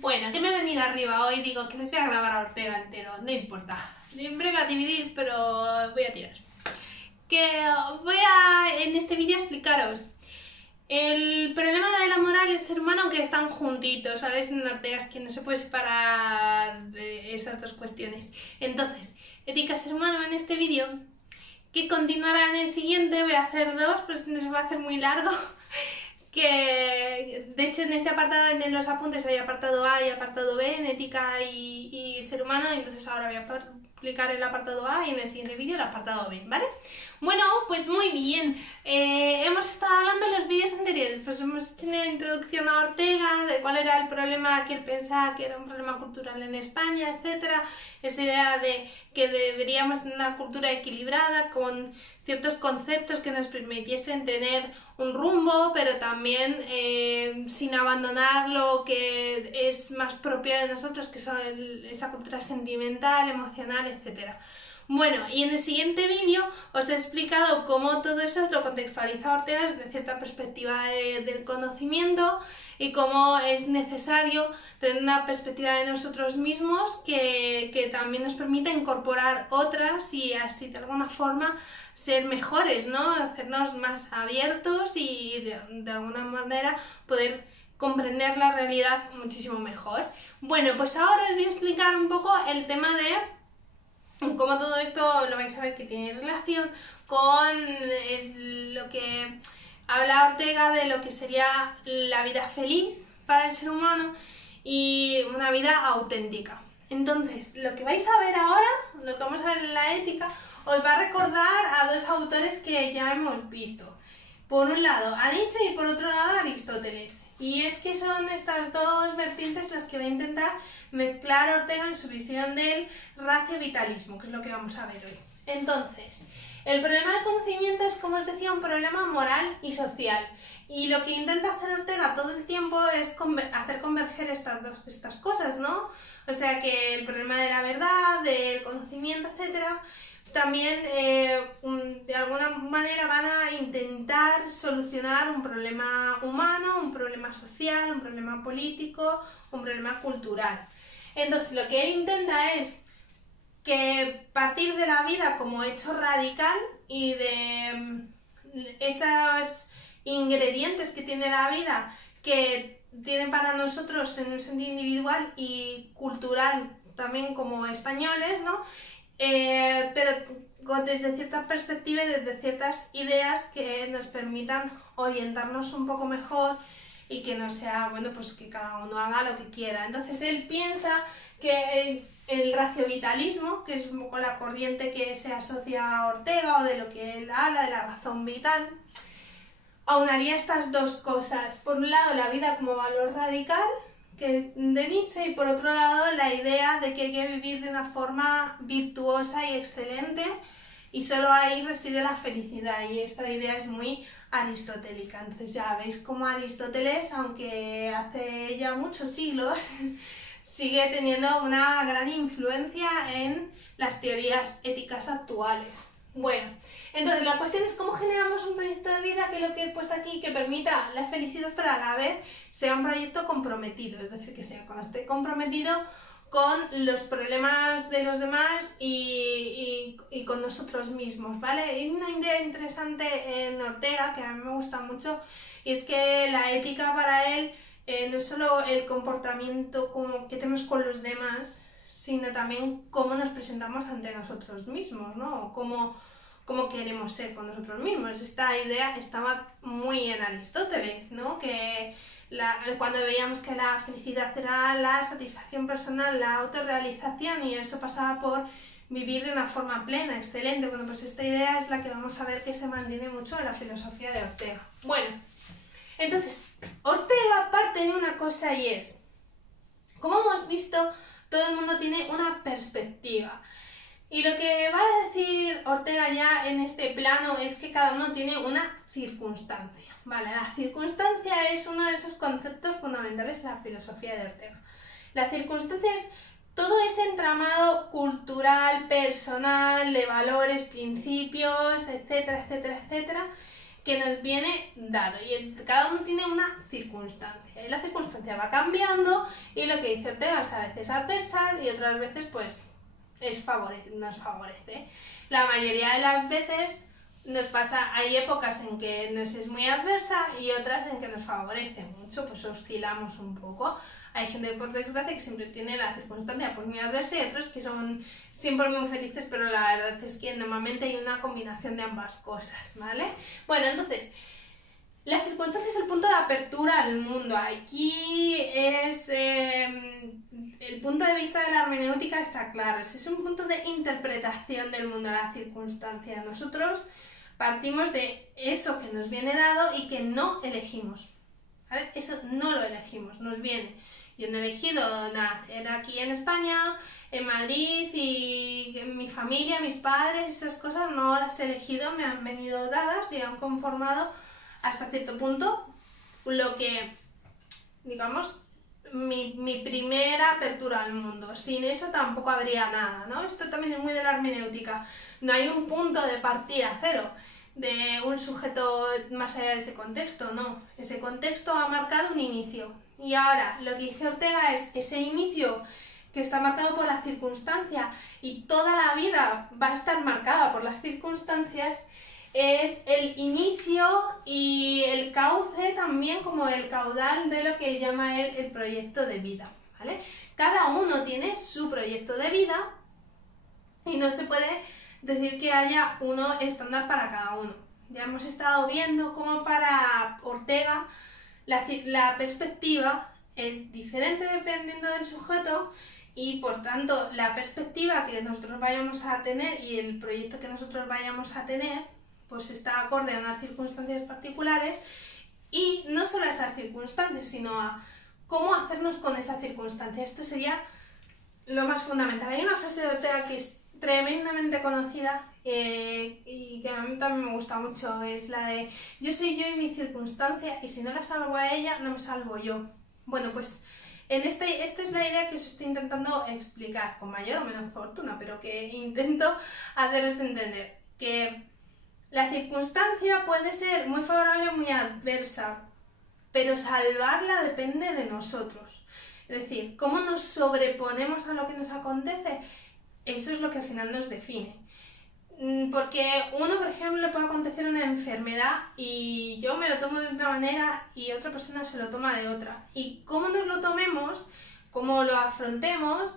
Bueno, que me he venido arriba hoy, digo que les voy a grabar a Ortega entero, no importa. Siempre va a dividir, pero voy a tirar. Que voy a, en este vídeo, explicaros el problema de la moral y el ser humano, que están juntitos, ¿sabes? En Ortega es que no se puede separar de esas dos cuestiones. Entonces, ética ser humano en este vídeo, que continuará en el siguiente, voy a hacer dos, pues no se va a hacer muy largo. Que de hecho en este apartado, en los apuntes, hay apartado A y apartado B en ética y ser humano, entonces ahora voy a explicar el apartado A y en el siguiente vídeo el apartado B, ¿vale? Bueno, pues muy bien, hemos estado hablando en los vídeos anteriores, pues hemos hecho una introducción a Ortega, de cuál era el problema que él pensaba que era un problema cultural en España, etcétera, esa idea de que deberíamos tener una cultura equilibrada con ciertos conceptos que nos permitiesen tener un rumbo, pero también sin abandonar lo que es más propio de nosotros, que son esa cultura sentimental, emocional, etc. Bueno, y en el siguiente vídeo os he explicado cómo todo eso lo contextualiza Ortega desde cierta perspectiva del conocimiento y cómo es necesario tener una perspectiva de nosotros mismos que también nos permita incorporar otras y así de alguna forma ser mejores, ¿no? Hacernos más abiertos y de alguna manera poder comprender la realidad muchísimo mejor. Bueno, pues ahora os voy a explicar un poco el tema de cómo todo esto lo vais a ver que tiene relación con lo que habla Ortega de lo que sería la vida feliz para el ser humano y una vida auténtica. Entonces, lo que vais a ver ahora, lo que vamos a ver en la ética, os va a recordar a dos autores que ya hemos visto. Por un lado a Nietzsche y por otro lado a Aristóteles. Y es que son estas dos vertientes las que va a intentar mezclar Ortega en su visión del racio-vitalismo, que es lo que vamos a ver hoy. Entonces, el problema del conocimiento es, como os decía, un problema moral y social. Y lo que intenta hacer Ortega todo el tiempo es hacer converger estas cosas, ¿no? O sea que el problema de la verdad, del conocimiento, etcétera, también de alguna manera van a intentar solucionar un problema humano, un problema social, un problema político, un problema cultural. Entonces lo que él intenta es que partir de la vida como hecho radical y de esos ingredientes que tiene la vida, que tienen para nosotros en un sentido individual y cultural también como españoles, ¿no? Pero desde cierta perspectiva y desde ciertas ideas que nos permitan orientarnos un poco mejor y que no sea, bueno, pues que cada uno haga lo que quiera. Entonces él piensa que el racio-vitalismo, que es un poco la corriente que se asocia a Ortega o de lo que él habla, de la razón vital, aunaría estas dos cosas. Por un lado, la vida como valor radical, que de Nietzsche, y por otro lado la idea de que hay que vivir de una forma virtuosa y excelente y solo ahí reside la felicidad, y esta idea es muy aristotélica. Entonces ya veis cómo Aristóteles, aunque hace ya muchos siglos, sigue teniendo una gran influencia en las teorías éticas actuales. Bueno, entonces la cuestión es cómo generamos un proyecto de vida que lo que he puesto aquí, que permita la felicidad, pero a la vez sea un proyecto comprometido, es decir, que sea cuando esté comprometido con los problemas de los demás y con nosotros mismos, ¿vale? Y una idea interesante en Ortega, que a mí me gusta mucho, y es que la ética para él no es solo el comportamiento como que tenemos con los demás, sino también cómo nos presentamos ante nosotros mismos, ¿no? Cómo queremos ser con nosotros mismos. Esta idea estaba muy en Aristóteles, ¿no? Que cuando veíamos que la felicidad era la satisfacción personal, la autorrealización, y eso pasaba por vivir de una forma plena, excelente. Bueno, pues esta idea es la que vamos a ver que se mantiene mucho en la filosofía de Ortega. Bueno, entonces, Ortega parte de una cosa, y es, como hemos visto, todo el mundo tiene una perspectiva. Y lo que va a decir Ortega ya en este plano es que cada uno tiene una circunstancia, ¿vale? La circunstancia es uno de esos conceptos fundamentales de la filosofía de Ortega. La circunstancia es todo ese entramado cultural, personal, de valores, principios, etcétera, etcétera, etcétera, que nos viene dado y cada uno tiene una circunstancia y la circunstancia va cambiando y lo que dice Ortega es a veces adversa y otras veces pues nos favorece. La mayoría de las veces nos pasa, hay épocas en que nos es muy adversa y otras en que nos favorece mucho, pues oscilamos un poco. Hay gente, por desgracia, que siempre tiene la circunstancia pues muy adversa y otros que son siempre muy felices, pero la verdad es que normalmente hay una combinación de ambas cosas, ¿vale? Bueno, entonces, la circunstancia es el punto de apertura al mundo. Aquí es el punto de vista de la hermenéutica está claro, es un punto de interpretación del mundo, la circunstancia. Nosotros partimos de eso que nos viene dado y que no elegimos, ¿vale? Eso no lo elegimos, nos viene. Yo no he elegido nacer aquí en España, en Madrid, y mi familia, mis padres, esas cosas no las he elegido, me han venido dadas y han conformado hasta cierto punto lo que, digamos, mi primera apertura al mundo. Sin eso tampoco habría nada, ¿no? Esto también es muy de la hermenéutica. No hay un punto de partida cero de un sujeto más allá de ese contexto, no. Ese contexto ha marcado un inicio. Y ahora, lo que dice Ortega es ese inicio que está marcado por la circunstancia y toda la vida va a estar marcada por las circunstancias, es el inicio y el cauce también como el caudal de lo que llama él el proyecto de vida, ¿vale? Cada uno tiene su proyecto de vida y no se puede decir que haya uno estándar para cada uno. Ya hemos estado viendo cómo para Ortega la perspectiva es diferente dependiendo del sujeto y por tanto la perspectiva que nosotros vayamos a tener y el proyecto que nosotros vayamos a tener pues está acorde a unas circunstancias particulares y no solo a esas circunstancias sino a cómo hacernos con esa circunstancia. Esto sería lo más fundamental. Hay una frase de Ortega que es tremendamente conocida y que a mí también me gusta mucho, es la de yo soy yo y mi circunstancia y si no la salvo a ella no me salvo yo. Bueno, pues esta es la idea que os estoy intentando explicar con mayor o menor fortuna, pero que intento haceros entender que la circunstancia puede ser muy favorable o muy adversa, pero salvarla depende de nosotros. Es decir, cómo nos sobreponemos a lo que nos acontece, eso es lo que al final nos define. Porque uno, por ejemplo, le puede acontecer una enfermedad y yo me lo tomo de una manera y otra persona se lo toma de otra. Y cómo nos lo tomemos, cómo lo afrontemos,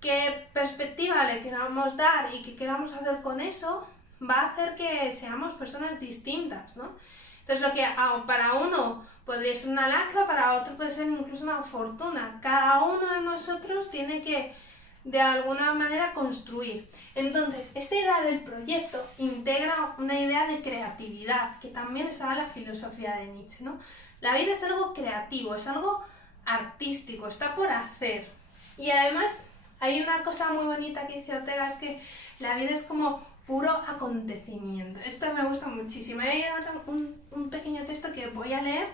qué perspectiva le queramos dar y qué queramos hacer con eso, va a hacer que seamos personas distintas, ¿no? Entonces lo que para uno podría ser una lacra, para otro puede ser incluso una fortuna. Cada uno de nosotros tiene que de alguna manera construir. Entonces, esta idea del proyecto integra una idea de creatividad, que también está en la filosofía de Nietzsche, ¿no? La vida es algo creativo, es algo artístico, está por hacer. Y además, hay una cosa muy bonita que dice Ortega, es que la vida es como puro acontecimiento. Esto me gusta muchísimo. Hay un pequeño texto que voy a leer,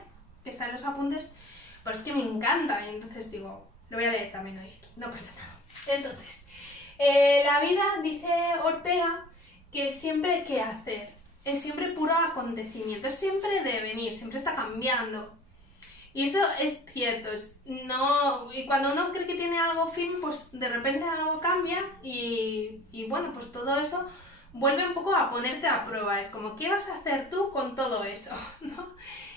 que está en los apuntes, pero es que me encanta, y entonces digo, lo voy a leer también hoy aquí, no pasa nada. Entonces, la vida, dice Ortega, que siempre hay que hacer, es siempre puro acontecimiento, es siempre devenir, siempre está cambiando. Y eso es cierto, y cuando uno cree que tiene algo firme, pues de repente algo cambia y bueno, pues todo eso vuelve un poco a ponerte a prueba. Es como, ¿qué vas a hacer tú con todo eso? ¿No?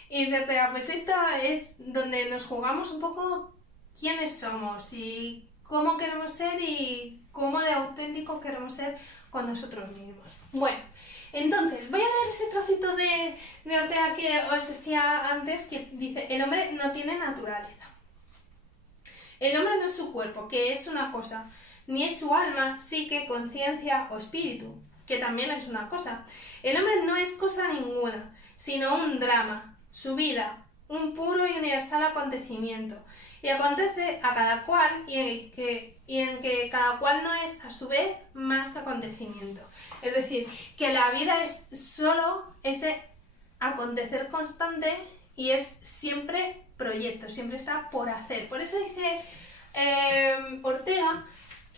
Y dice Ortega, pues esto es donde nos jugamos un poco quiénes somos y cómo queremos ser y cómo de auténtico queremos ser con nosotros mismos. Bueno, entonces voy a leer ese trocito de Ortega que os decía antes, que dice, el hombre no tiene naturaleza. El hombre no es su cuerpo, que es una cosa, ni es su alma, psique, conciencia o espíritu, que también es una cosa. El hombre no es cosa ninguna, sino un drama, su vida, un puro y universal acontecimiento. Y acontece a cada cual y en que cada cual no es a su vez más que acontecimiento. Es decir, que la vida es solo ese acontecer constante y es siempre proyecto, siempre está por hacer. Por eso dice Ortega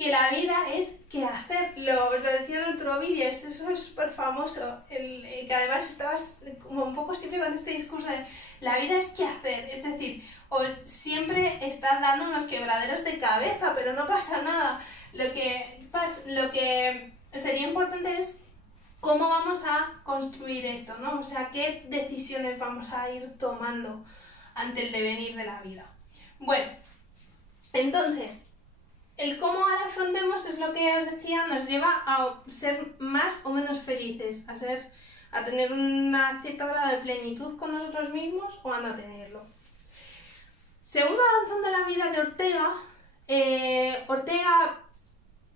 que la vida es qué hacer. Lo decía en otro vídeo, eso es súper famoso, que además estabas como un poco siempre con este discurso de la vida es qué hacer, es decir, o siempre estás dando unos quebraderos de cabeza, pero no pasa nada. Lo que sería importante es cómo vamos a construir esto, ¿no? O sea, qué decisiones vamos a ir tomando ante el devenir de la vida. Bueno, entonces, el cómo la afrontemos es lo que os decía, nos lleva a ser más o menos felices, a tener un cierto grado de plenitud con nosotros mismos o a no tenerlo. Según avanzando la vida de Ortega,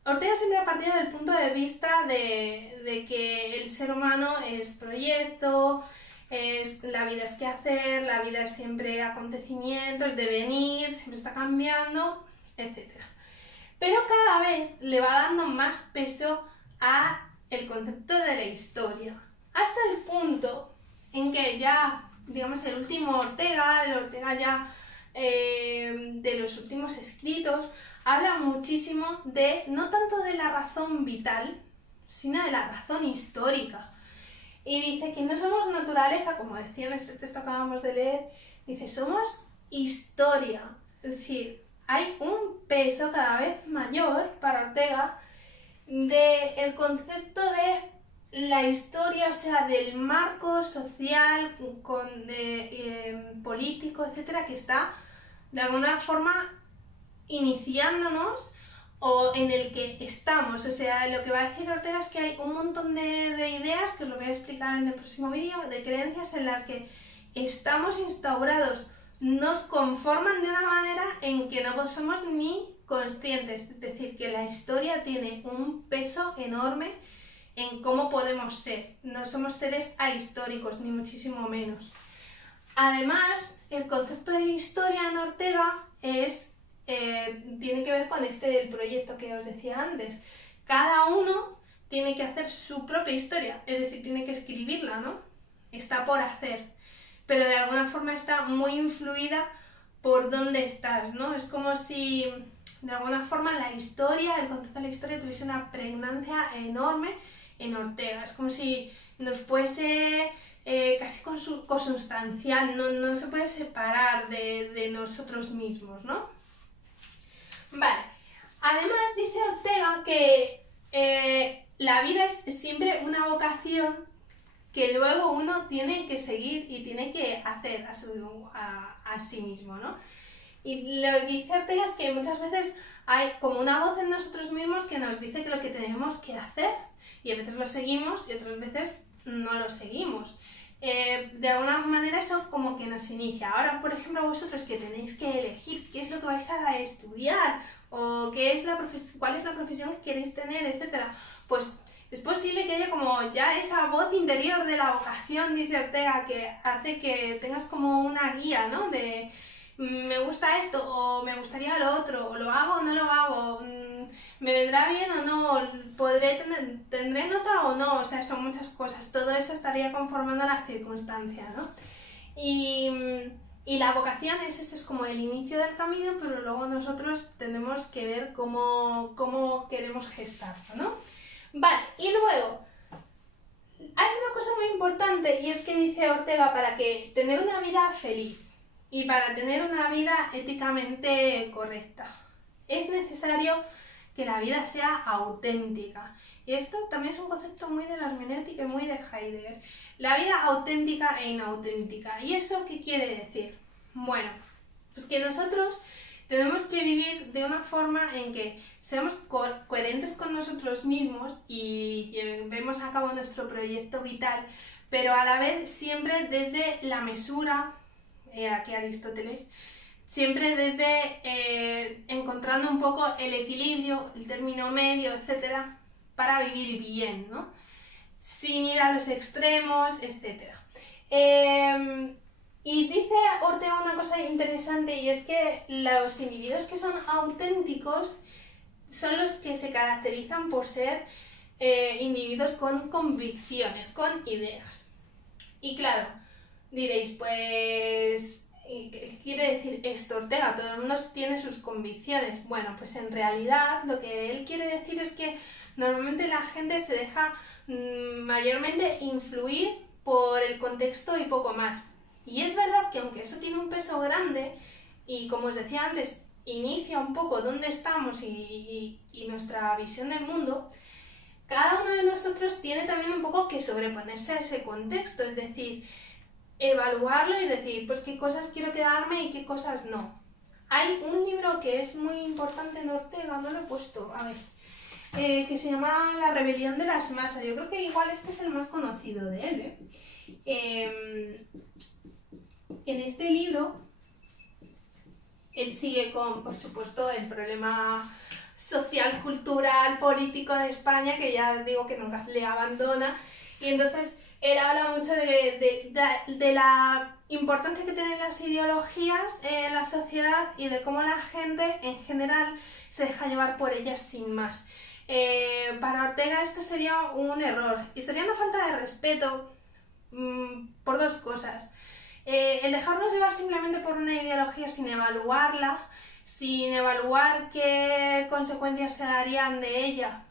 Ortega siempre ha partido del punto de vista de que el ser humano es proyecto, la vida es qué hacer, la vida es siempre acontecimientos, devenir, siempre está cambiando, etc. Pero cada vez le va dando más peso a el concepto de la historia, hasta el punto en que ya, digamos, el último Ortega, ya de los últimos escritos, habla muchísimo no tanto de la razón vital, sino de la razón histórica. Y dice que no somos naturaleza, como decía en este texto que acabamos de leer, dice, somos historia. Es decir, hay un peso cada vez mayor para Ortega del concepto de la historia, o sea, del marco social, político, etcétera, que está de alguna forma iniciándonos o en el que estamos. O sea, lo que va a decir Ortega es que hay un montón de ideas, que os lo voy a explicar en el próximo vídeo, de creencias en las que estamos instaurados, nos conforman de una manera en que no somos ni conscientes. Es decir, que la historia tiene un peso enorme en cómo podemos ser. No somos seres ahistóricos, ni muchísimo menos. Además, el concepto de historia en Ortega tiene que ver con el proyecto que os decía antes. Cada uno tiene que hacer su propia historia, es decir, tiene que escribirla, ¿no? Está por hacer, pero de alguna forma está muy influida por dónde estás, ¿no? Es como si de alguna forma la historia, el concepto de la historia tuviese una pregnancia enorme en Ortega. Es como si nos fuese casi consustancial, no se puede separar de nosotros mismos, ¿no? Vale, además dice Ortega que la vida es siempre una vocación que luego uno tiene que seguir y tiene que hacer a sí mismo, ¿no? Y lo que dice Ortega es que muchas veces hay como una voz en nosotros mismos que nos dice que lo que tenemos que hacer, y a veces lo seguimos y otras veces no lo seguimos. De alguna manera eso como que nos inicia. Ahora, por ejemplo, vosotros que tenéis que elegir qué es lo que vais a estudiar o cuál es la profesión que queréis tener, etcétera, pues es posible que haya como ya esa voz interior de la vocación, dice Ortega, que hace que tengas como una guía, ¿no? De me gusta esto o me gustaría lo otro, o lo hago o no lo hago, me vendrá bien o no, tendré nota o no, o sea, son muchas cosas. Todo eso estaría conformando la circunstancia, ¿no? Y la vocación eso es como el inicio del camino, pero luego nosotros tenemos que ver cómo queremos gestarlo, ¿no? Vale, y luego hay una cosa muy importante, y es que dice Ortega, para que tener una vida feliz y para tener una vida éticamente correcta, es necesario que la vida sea auténtica. Y esto también es un concepto muy de la hermenéutica y muy de Heidegger. La vida auténtica e inauténtica. ¿Y eso qué quiere decir? Bueno, pues que nosotros tenemos que vivir de una forma en que seamos coherentes con nosotros mismos y llevemos a cabo nuestro proyecto vital, pero a la vez siempre desde la mesura, aquí Aristóteles, siempre desde encontrando un poco el equilibrio, el término medio, etcétera, para vivir bien, ¿no? Sin ir a los extremos, etcétera. Y dice Ortega una cosa interesante, y es que los individuos que son auténticos son los que se caracterizan por ser individuos con convicciones, con ideas. Y claro, diréis, pues ¿Qué quiere decir esto, Ortega? Todo el mundo tiene sus convicciones. Bueno, pues en realidad lo que él quiere decir es que normalmente la gente se deja mayormente influir por el contexto y poco más. Y es verdad que aunque eso tiene un peso grande y, como os decía antes, inicia un poco dónde estamos y nuestra visión del mundo, cada uno de nosotros tiene también un poco que sobreponerse a ese contexto, es decir, evaluarlo y decir, pues qué cosas quiero quedarme y qué cosas no. Hay un libro que es muy importante en Ortega, no lo he puesto, a ver, que se llama La rebelión de las masas. Yo creo que igual este es el más conocido de él, en este libro, él sigue con, por supuesto, el problema social, cultural, político de España, que ya digo que nunca le abandona, y entonces él habla mucho de la importancia que tienen las ideologías en la sociedad y de cómo la gente en general se deja llevar por ellas sin más. Para Ortega esto sería un error y sería una falta de respeto por dos cosas. El dejarnos llevar simplemente por una ideología sin evaluarla, sin evaluar qué consecuencias se darían de ella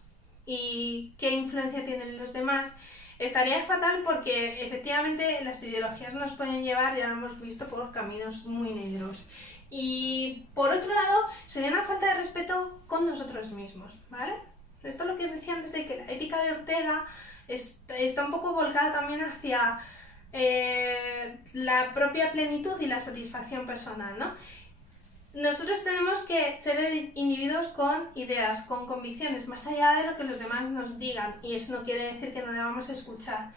y qué influencia tienen los demás, estaría fatal porque efectivamente las ideologías nos pueden llevar, ya lo hemos visto, por caminos muy negros. Y por otro lado, sería una falta de respeto con nosotros mismos, ¿vale? Esto es lo que os decía antes de que la ética de Ortega está un poco volcada también hacia la propia plenitud y la satisfacción personal, ¿no? Nosotros tenemos que ser individuos con ideas, con convicciones, más allá de lo que los demás nos digan, y eso no quiere decir que no debamos escuchar,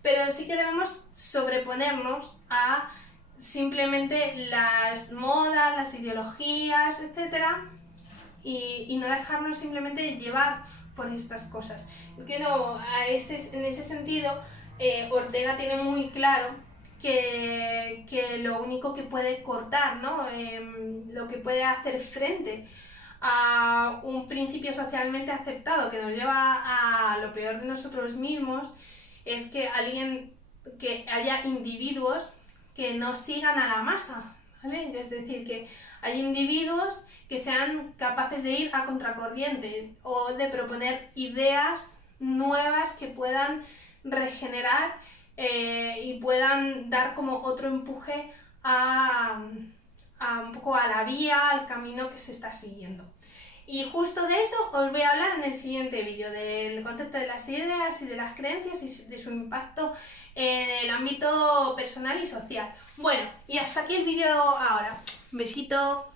pero sí que debemos sobreponernos a simplemente las modas, las ideologías, etcétera, y no dejarnos simplemente llevar por estas cosas. Que no, en ese sentido, Ortega tiene muy claro que lo único que puede cortar, ¿no? Lo que puede hacer frente a un principio socialmente aceptado que nos lleva a lo peor de nosotros mismos es que haya individuos que no sigan a la masa, ¿vale? Es decir, que hay individuos que sean capaces de ir a contracorriente o de proponer ideas nuevas que puedan regenerar y puedan dar como otro empuje un poco a la vía, al camino que se está siguiendo. Y justo de eso os voy a hablar en el siguiente vídeo, del concepto de las ideas y de las creencias y de su impacto en el ámbito personal y social. Bueno, y hasta aquí el vídeo ahora. Un besito.